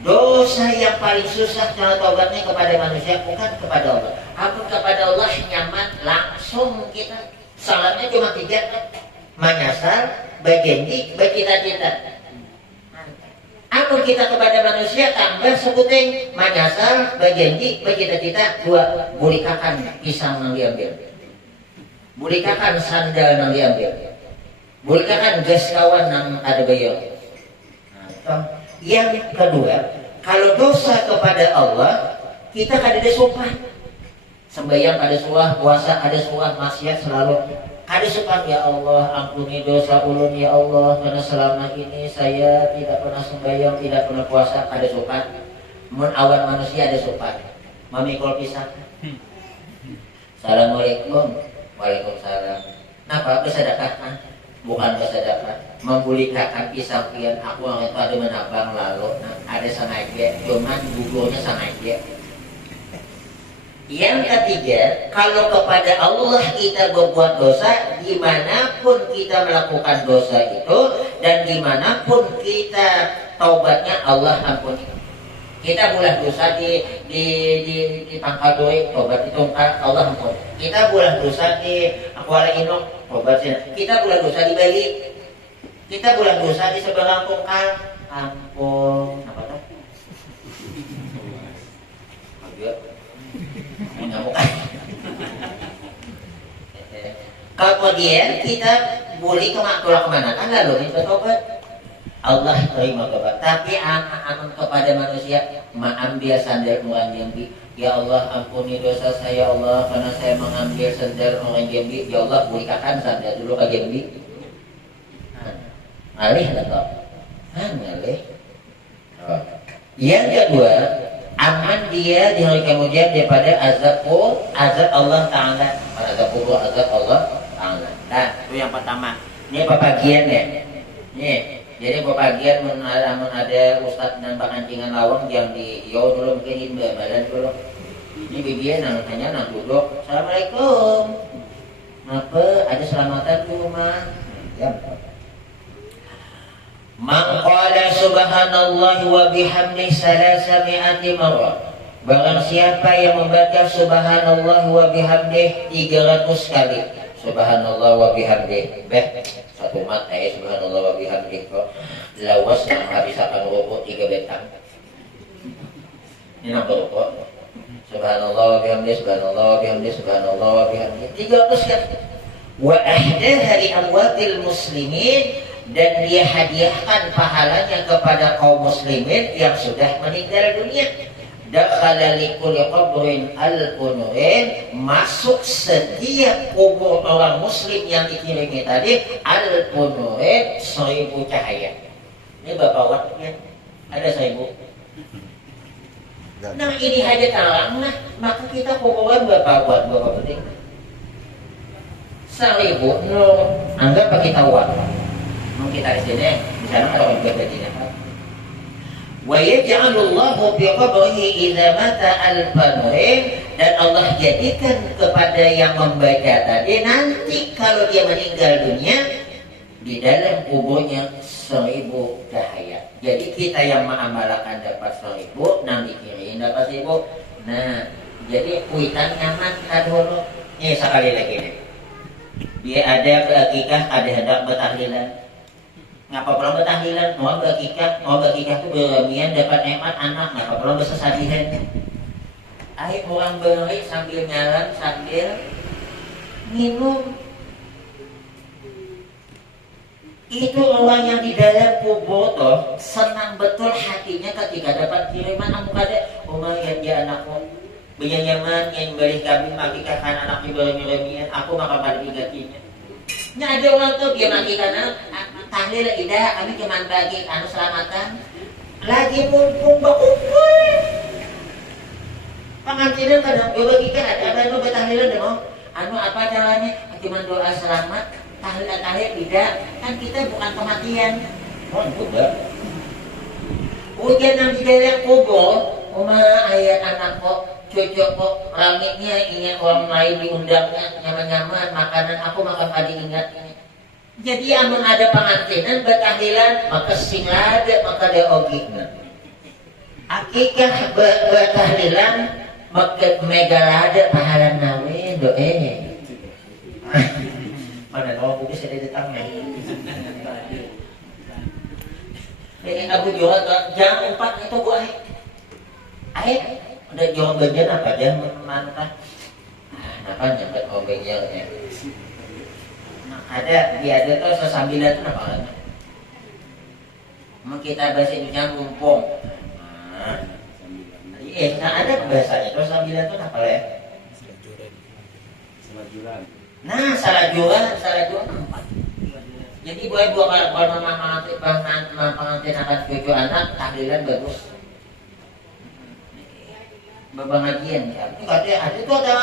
Dosa yang paling susah cara taubatnya kepada manusia bukan kepada Allah. Ampun kepada Allah nyaman langsung kita. Salatnya cuma 3 menyasar, berjanji, bercita-cita. Ampun kita kepada manusia tambah sebuting menyasar, berjanji, bercita-cita 2 bulikakan pisang yang diambil, bulikakan sandal yang diambil, bulikakan gas kawan yang ada bayar. Yang kedua, kalau dosa kepada Allah kita kada ada sopan, sembahyang ada suah, puasa ada suah, maksiat selalu ada sopan. Ya Allah ampuni dosa ulun ya Allah, karena selama ini saya tidak pernah sembahyang, tidak pernah puasa. Ada sopan. Mun awan manusia ada sopan. Mamikul pisang. Assalamualaikum. Waalaikumsalam. Napa bersedekah? Bukan bersedekah. Membulikakan pisang pian aku yang itu ada menabang lalu. Ada sengaja, cuman gugurnya sengaja. Yang ketiga, kalau kepada Allah kita berbuat dosa, dimanapun kita melakukan dosa itu dan dimanapun kita taubatnya Allah ampuni. Kita bulah dosa di Pangkal Doi, taubat itu Allah ampuni. Kita bulah dosa di Kuala Inung, taubat sini. Kita bulah dosa di Bali. Kita bulah dosa di seberang Tungkal, ampun. Apa tuh? Kemudian kita boleh kemana kan lalu kita tobat, Allah terima tobat. Tapi amun kepada manusia mengambil sandal orang Jambi, ya Allah ampuni dosa saya Allah karena saya mengambil sandal orang Jambi. Ya Allah berikan sandal dulu ke Jambi. Alih atau alih. Yang kedua, aman dia di hari kemudian daripada azab Allah Ta'ala. Azab Allah Ta'ala. Nah, itu yang pertama. Ini pepagian ya. Nih, jadi pepagian amun ada ustadz nampak ancingan lawang yang di yo dulu mungkin himba badan dulu. Ini bibian hanya nang duduk. Assalamualaikum. Apa ada selamatan di rumah? Ya. Man qala subhanallah wa bihamdihi salasami'ati marrah. Barang siapa yang membaca subhanallah wa bihamdihi 300 kali. Subhanallah wa bihamdihi. Satu mat subhanallah wa bihamdihi. Lawas yang habiskan rukuk 3 bentang. Ini nomor rukuk. Subhanallah wa bihamdihi, subhanallah wa bihamdihi, subhanallah wa bihamdihi 300 kali. Wa ahdaha li amwatil muslimin, dan dia hadiahkan pahalanya kepada kaum muslimin yang sudah meninggal dunia. dakhala likulli qabrin alfunurin, masuk setiap kubur orang muslim yang dikirimi tadi alfunurin, 1000 cahaya. Ini Bapak Wat ya, ada 1000. Nah ini aja terang, nah maka kita kuburan Bapak Wat berapa penting? 1000, no, anggap kita Wat. Mau kita di sini, di sana ada orang berada di sana. Wa yaj'alullahu bi qabrihi idza mata alfanurin, dan Allah jadikan kepada yang membaca tadi nanti kalau dia meninggal dunia di dalam kuburnya 1000 cahaya. Jadi kita yang mengamalkan dapat 1000, nang dikirim dapat 1000. Nah, jadi kuitan nyaman kan dulu. Ini sekali lagi nih. Dia ada berakikah, ada hendak bertahlilan. Ngapa perlu bertahlilan? Mau berkikah itu beremian dapat nikmat anak. Ngapa perlu bersesadihan? Ayo orang beri sambil nyalan, sambil minum. Itu orang yang di dalam kubur toh senang betul hatinya ketika dapat kiriman amu kada umar yang dia anakmu benyaman yang beri kami makikahkan anak beremian aku maka pada digatinya. Nya ada orang tuh dia makikahkan tahlil ida kami cuma bagi anu selamatan lagi mumpung berkumpul pengantinan kadang begitu ada anu bertahlilan demo anu apa caranya cuma doa selamat tahlil tidak kan kita bukan kematian juga ujian yang di dalam kubur ayat anak kok cucu kok ramiknya ingin orang lain diundangnya nyaman-nyaman makanan aku makan padi ingat ini. Jadi amun ada pengantinan bertahlilan maka sing ada maka dia ogikna. Akikah bertahlilan maka megalada pahala nawe doe. Mana nawa bukis ada di tangan. Jadi Abu Jurat jam 4 itu gua air udah jual bagian apa aja mantap. Nah, nyampe obengnya. Ada dia ada tuh sesambilan tuh apa kan? Mau kita bahasa Indonesia mumpung. Nah ada bahasanya tuh sesambilan tuh apa ya? Nah salajuran 4. Jadi buat kalau mama pengantin akan cucu anak tahlilan bagus. Bebangajian ya. Itu katanya ada tuh ada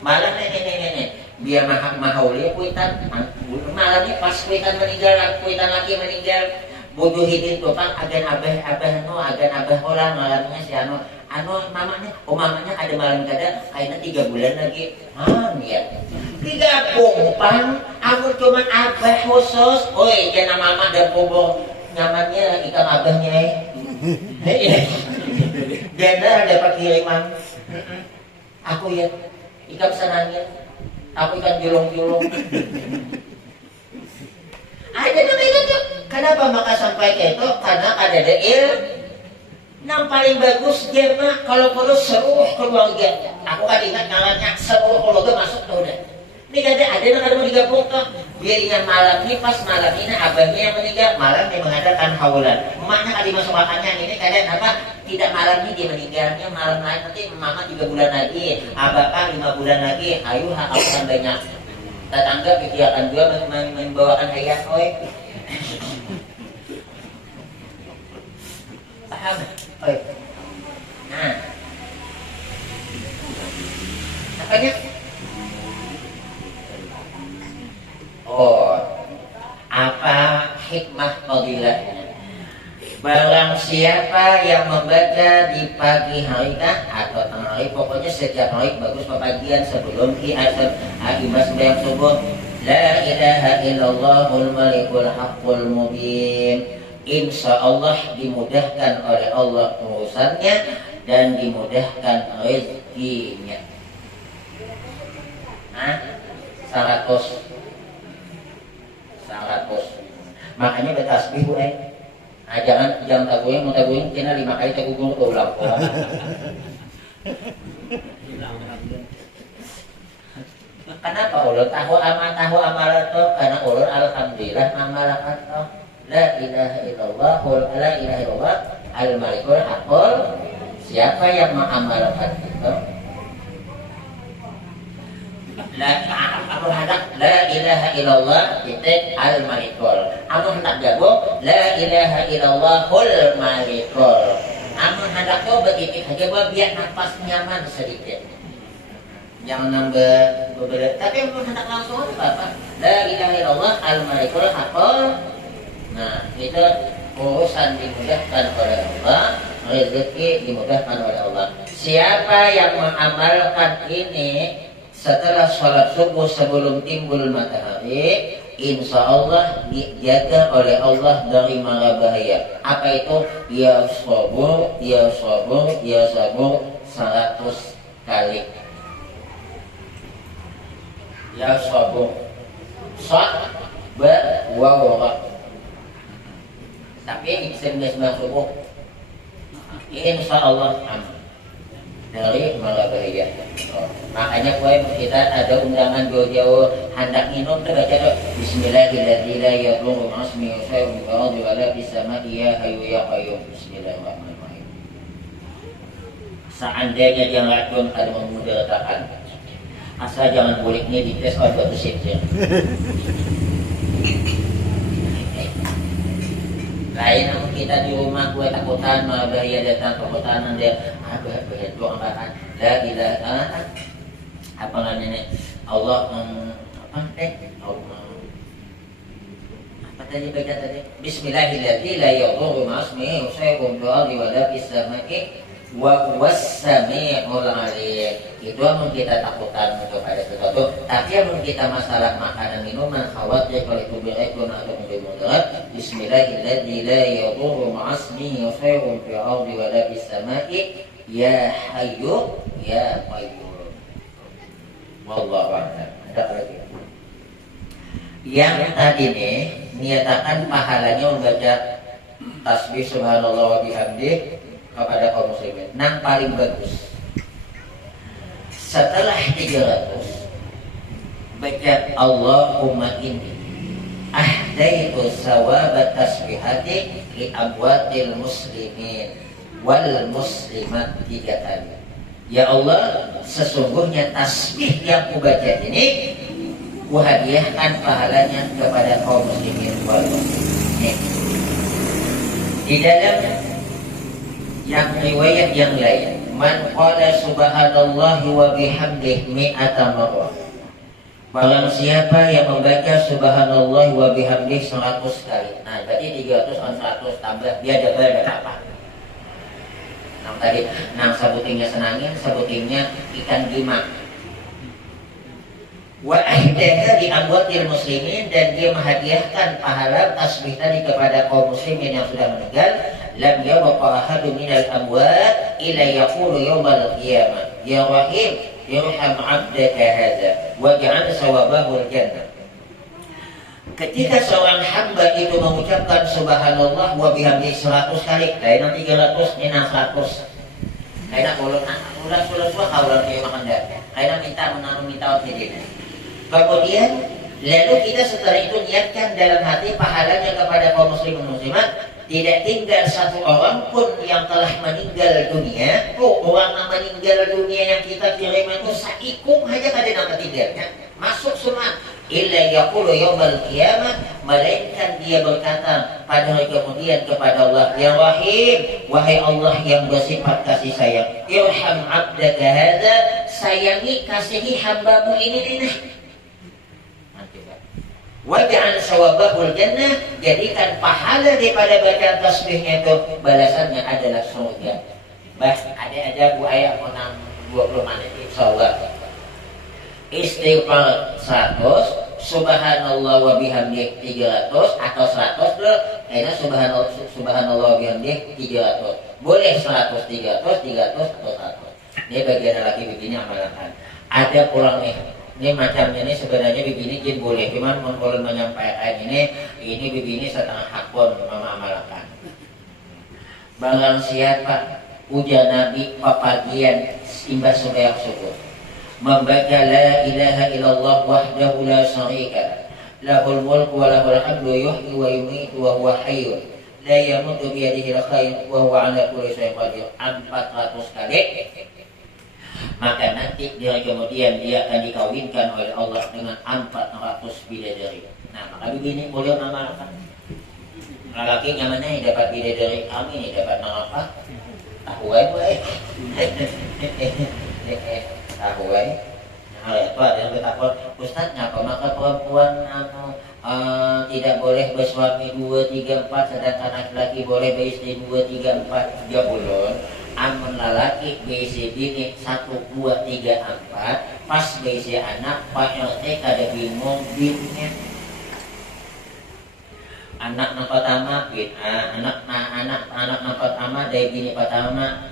malah nih. Dia mahaulia kuitan malamnya pas kuitan laki meninggal bodohin itu kan agan abah orang malamnya si anu mamanya ada malam kada kayaknya 3 bulan lagi ya 3 bumpang aku cuman abah khusus oi jangan mama dan kubur nyamannya ikan abahnya jangan dapat kiriman aku ya ikan senangnya aku ikan julung-julung. Ada namanya itu. Kenapa maka sampai ke itu? Karena ada yang paling bagus dia mah kalau perlu seluruh keluarga. Aku kan ingat ngalannya seluruh keluarga masuk tuh udah. Ini ada yang mau digabung tuh. Biar ingat malam ini pas malam ini abangnya yang meninggal malam dia mengadakan haulan. Emaknya kan dimasuk makannya ini kadang apa? Tidak malam ini dia meninggalnya malam lain nanti mama 3 bulan lagi, abah 5 bulan lagi. Ayo akan banyak tetangga pikiran juga membawakan hayat oi. Paham? Oi. Nah. Apanya? Oh. Apa hikmah fadilahnya? Barang siapa yang membaca di pagi hari atau tengah hari, pokoknya setiap hari bagus pepagian sebelum imam sembahyang subuh, la ilaha illallahul malikul haqqul mubin, insya Allah dimudahkan oleh Allah urusannya dan dimudahkan rezekinya. 100. Makanya bertasbih bu jangan tabuing mau tabuing kena 5 kali tabuing ke ulang. Kenapa ulun tahu amal itu karena ulun alhamdulillah amalakan toh la ilaha illallah al malikul haqqul Siapa yang mengamalkan itu? Anu hendak la ilaha illallah titik al malikul. Anu hendak gabung la ilaha illallahul malikul. Anu hendak coba titik aja biar nafas nyaman sedikit. Jangan nambah beberapa. Tapi anu hendak langsung apa? La ilaha illallah al malikul hakul. Nah itu urusan dimudahkan oleh Allah, rezeki dimudahkan oleh Allah. Siapa yang mengamalkan ini setelah sholat subuh sebelum timbul matahari, insya Allah dijaga oleh Allah dari mara bahaya. Apa itu? Ya sabur, ya sabur, ya sabur 100 kali. Ya sabur. Sabar. Tapi ini sembilan subuh, insya Allah aman dari mara bahaya. Makanya kita ada undangan jauh-jauh hendak minum tuh baca tuh Bismillahirrahmanirrahim ya Tuhan masmi saya wa wala bisama ya hayyu ya qayyum. Bismillahirrahmanirrahim. Seandainya dia racun ada memudaratakan, asal jangan buliknya dites oleh batu sipir. Lain kita di rumah gue takutan malah bahaya datang kehutanan dia bahaya doang angkatan la ilaha apa namanya Allah apa tadi baca tadi Bismillahirrahmanirrahim la yadurru ma'asmihi syai'un fil ardi wa la fis samai wa huwas sami'ul 'alim. Itu yang kita takutkan kepada sesuatu. Tapi yang kita masalah makanan minuman khawatir kalau itu berekon atau menjadi mudarat. Bismillahirrahmanirrahim la yadurru ma'asmihi syai'un fil ardi wa la fis samai ya hayyu ya qayyum. Wallahu a'lam. Ada lagi. Yang tadi nih menyatakan pahalanya membaca tasbih subhanallah wa bihamdih kepada kaum muslimin. Nang paling bagus setelah 300 baca Allahumma inni ahdaitu sawabat tasbihati li abwatil muslimin wal muslimat 3 kali. Ya Allah, sesungguhnya tasbih yang kubaca ini kuhadiahkan pahalanya kepada kaum muslimin wal muslimin. Di dalam yang riwayat yang lain, man qala subhanallahi wa bihamdihi mi'ata marrah. Barang siapa yang membaca subhanallah wa bihamdihi 100 kali. Nah, berarti 300 on 100 tambah dia double apa? Nah, tadi nang sabutingnya senangin, sabutingnya ikan gima. Wa ahdaha di amwatil muslimin, dan dia menghadiahkan pahala tasbih tadi kepada kaum muslimin yang sudah meninggal. Lam yabqa ahadun minal amwat ila yaqulu yaumal qiyamah ya rahim irham 'abdaka hadza waj'al sawabahu al-jannah. Ketika seorang hamba itu mengucapkan subhanallah wa bihamdihi 100 kali, lain 300 ini 100. Lain ulas kaulan dia makan dah. Lain minta sendiri. Kemudian lalu kita setelah itu niatkan dalam hati pahalanya kepada kaum muslimin muslimat. Tidak tinggal satu orang pun yang telah meninggal dunia. Orang yang meninggal dunia yang kita kirim itu saikum aja kada nama tinggalnya. Masuk sunat. Illa yaqulu yaumal qiyamah, melainkan dia berkata pada hari kemudian kepada Allah, ya Rahim, wahai Allah yang bersifat kasih sayang, irham 'abdaka hadza, sayangi kasihi hambamu ini. Waj'al sawabahul jannah, jadikan pahala daripada bacaan tasbihnya itu balasannya adalah surga. Ada aja bu ayat menang 20 menit insyaallah. Istighfar 100, subhanallah wa bihamdihi 300 atau 100 dulu. Karena subhanallah wa bihamdihi 300. Boleh 100, 300 atau 100. Ini bagian lagi begini amalkan. Ada pulang nih. Ini macamnya ini sebenarnya begini jin boleh, cuman kalau menyampaikan ini begini setengah hakon mengamalkan. Barang siapa ujar Nabi papagian imbas sembahyang subuh membaca la ilaha illallah wahdahu la syarika lahul mulku wa lahul hamdu yuhyi wa yumiitu wa huwa hayyun la yamutu biyadihi al-khair wa huwa ala kulli syai'in qadir 400 kali, maka nanti dia kemudian dia akan dikawinkan oleh Allah dengan 400 bidadari. Nah, maka begini boleh mengamalkan. Lelaki nyamannya yang dapat bidadari kami ini dapat apa? Tahu wae. Tahu wae. Nah, itu ada yang bertakwa, Ustaz, ngapa maka perempuan tidak boleh bersuami 2, 3, 4, sedangkan laki-laki boleh beristri 2, 3, 4, 3 bulan. Amun lalaki berisi bini 1, 2, 3, 4, pas berisi anak, Pak RT kada bingung binnya. Anak yang pertama bin, anak yang pertama dari bini pertama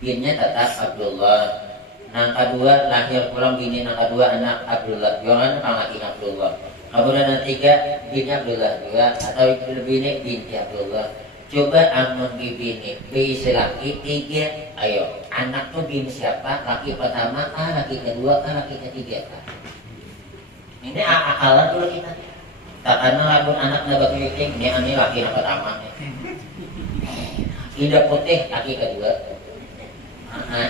binnya tetap Abdullah. Yang kedua lahir pulang bini yang kedua anak Abdullah, jangan panggil Abdullah. Kemudian yang tiga bini Abdullah juga, atau bini binti Abdullah. Coba amun di bini bisi laki 3, ayo anak tuh bini siapa? Laki pertama laki kedua laki ketiga Ini akalan dulu kita. Tak karena lamun anak nabat kritik, ini laki yang pertama. Ida putih laki kedua.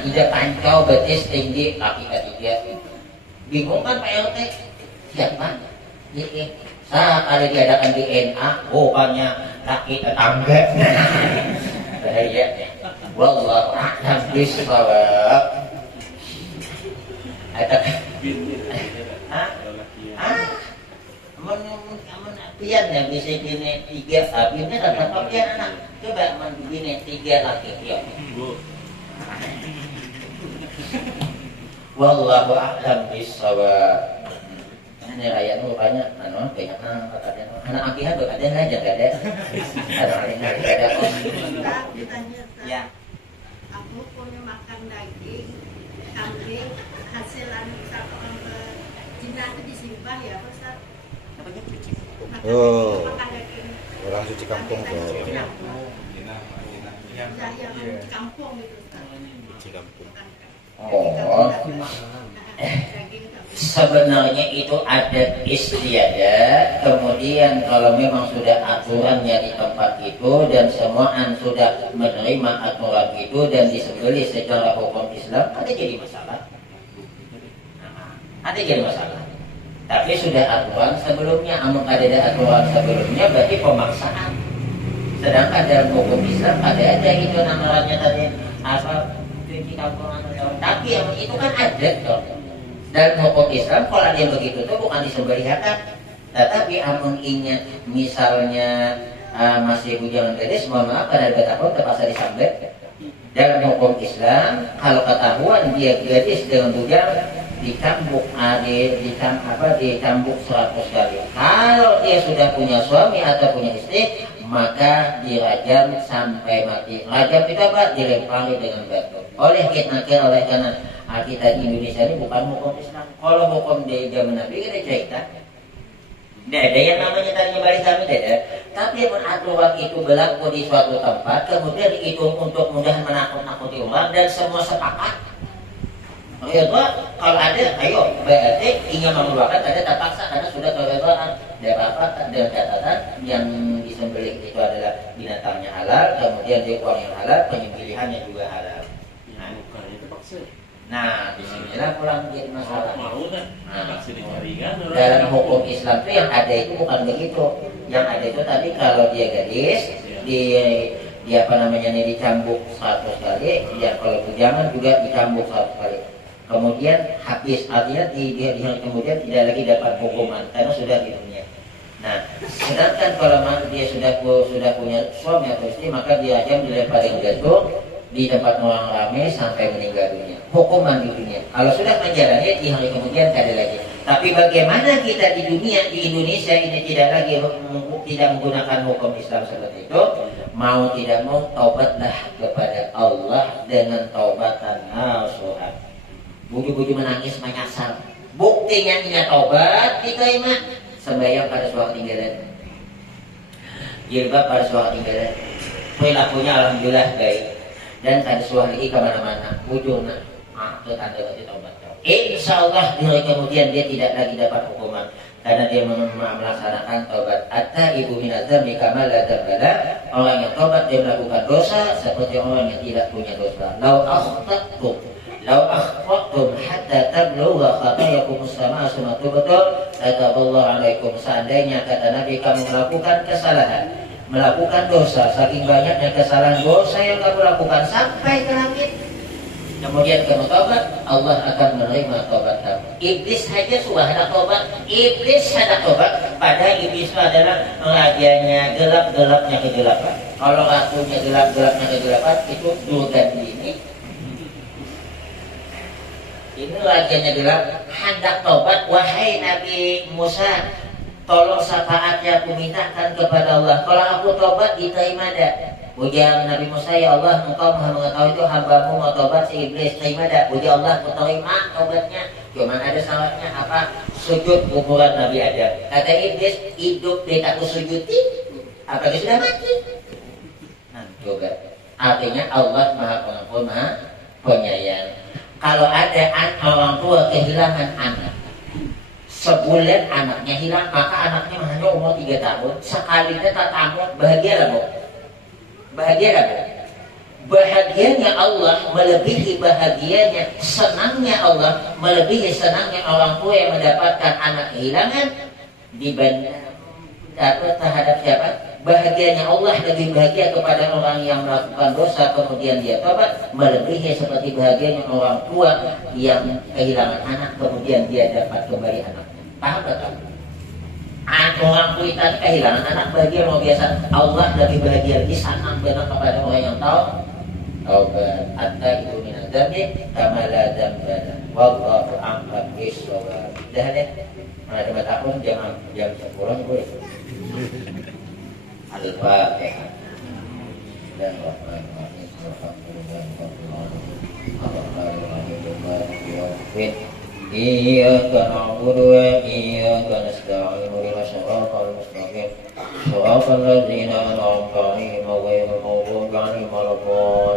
Ida pancau betis tinggi laki ketiga. Bingung kan Pak RT? Siapa? Kali diadakan di NA, bukannya laki tetangga. Bahaya. Wallahu a'lam bishawab. Ada pian ya bisa bini 3, bini tetap pian anak. Coba bini 3 laki ya. Wallahu a'lam bishawab. Ini rakyat rupanya banyak anak akihat ada aja ada. Ada. Ya. Aku punya makan daging kambing hasil misalkan Cina itu disimpan ya Ustaz. Oh. Makan daging. Orang suci kampung tuh. Ya, yang di kampung gitu Ustaz. Suci kampung. Oh. Sebenarnya itu adat istiadat. Kemudian kalau memang sudah aturannya di tempat itu dan semuaan sudah menerima aturan itu dan disembelih secara hukum Islam, ada jadi masalah. Ada jadi masalah. Tapi sudah aturan sebelumnya, amun ada aturan sebelumnya berarti pemaksaan. Sedangkan dalam hukum Islam ada itu namanya tadi apa cuci kampungan. Tapi yang itu kan adat toh. Dan hukum Islam kalau dia begitu tuh bukan disembelihakan, tetapi amun ingat misalnya masih bujangan gadis, mohon maaf pada bertahun terpaksa disambet. Dalam hukum Islam kalau ketahuan dia gadis dengan bujang dicambuk dicambuk 100 kali. Kalau dia sudah punya suami atau punya istri maka dirajam sampai mati. Rajam itu apa? Dilempari dengan batu. Oleh karena kita di Indonesia ini bukan hukum Islam. Kalau hukum di zaman Nabi kita cerita, tidak ada yang namanya tadinya baris kami tidak. Tapi aturan itu berlaku di suatu tempat, kemudian dihitung untuk mudah menakut-nakuti umat dan semua sepakat. Ya kalau ada, ayo berarti ingin mengeluarkan ada terpaksa karena sudah kebetulan dari apa dengan catatan yang disembelih itu adalah binatangnya halal, kemudian dia uang yang halal, penyembelihannya juga halal. Nah, disinilah pulang jadi masalah. Dalam hukum Islam itu yang ada itu bukan begitu. Yang ada itu tadi kalau dia gadis, dia apa namanya dicambuk 100 kali, ya kalau bujangan juga dicambuk 100 kali. Kemudian habis, artinya dia kemudian tidak lagi dapat hukuman karena sudah di dunia. Nah, sedangkan kalau dia sudah punya suami atau istri, maka dia akan dilemparin jatuh di tempat orang ramai sampai meninggal dunia. Hukuman di dunia. Kalau sudah menjalani di hari kemudian tidak ada lagi. Tapi bagaimana kita di dunia, di Indonesia ini tidak menggunakan hukum Islam seperti itu? Mau tidak mau taubatlah kepada Allah dengan taubatan nasuha. Buju-buju menangis menyasar. Buktinya dia taubat diterima. Sembahyang pada suara ketinggalan. Jilbab pada suara ketinggalan. Perilakunya alhamdulillah baik. Dan tadi suami kemana-mana ujungnya itu tanda berarti taubat. Insya Allah kemudian dia tidak lagi dapat hukuman. karena dia melaksanakan tobat. Atta ibu minazam kama la dzambala, orang yang tobat dia melakukan dosa seperti orang yang tidak punya dosa. Lau akhtatum hatta tablugha khatayakum as-samaa summa tubtum lataballahu alaikum. Seandainya kata Nabi kamu melakukan kesalahan, melakukan dosa, saking banyaknya kesalahan dosa yang kamu lakukan sampai ke langit, kemudian kamu tobat, Allah akan menerima tobat kamu. Iblis saja sudah ada tobat, iblis ada tobat. Padahal iblis itu adalah ragyanya gelap-gelapnya kegelapan. Kalau ratunya gelap-gelapnya kegelapan itu Durgandi ini ragyanya gelap, hendak tobat. Wahai Nabi Musa, tolong syafaat yang aku mintakan kepada Allah. Kalau aku tobat diterima dah. Ujian Nabi Musa, ya Allah, engkau maha mengetahui itu hambamu mau tobat si iblis, terima dah. Ujian Allah, aku terima tobatnya. Cuman ada salahnya apa? Sujud kuburan Nabi Adam. Kata iblis, hidup dia aku sujudi, apalagi sudah mati. Nah, coba. Artinya Allah maha pengampun, maha penyayang. Kalau ada orang tua kehilangan anak, sebulan anaknya hilang, maka anaknya hanya umur 3 tahun, sekali tak tamu, bahagia lah bu. Bahagia lah bu. Bahagianya Allah melebihi bahagianya, senangnya Allah melebihi senangnya orang tua yang mendapatkan anak kehilangan dibanding terhadap siapa? Bahagianya Allah lebih bahagia kepada orang yang melakukan dosa kemudian dia tobat, melebihi seperti bahagianya orang tua yang kehilangan anak kemudian dia dapat kembali anaknya. Paham tak? Orang tua tadi kehilangan anak bahagia luar biasa. Allah lebih bahagia lagi, senang benar kepada orang yang tahu taubat. Atta itu minadzambi kama la dzambana wallahu a'lam bis-shawab. Dah deh. Mana ada tahun jam 10 boleh. Al-Fatihah. Dan Rahman-Rahim. Alhamdulillah. Iyyaka na'budu wa iyyaka nasta'in. Ihdinas siratal mustaqim. Shiratal ladzina an'amta 'alaihim ghairil maghdubi 'alaihim waladdallin.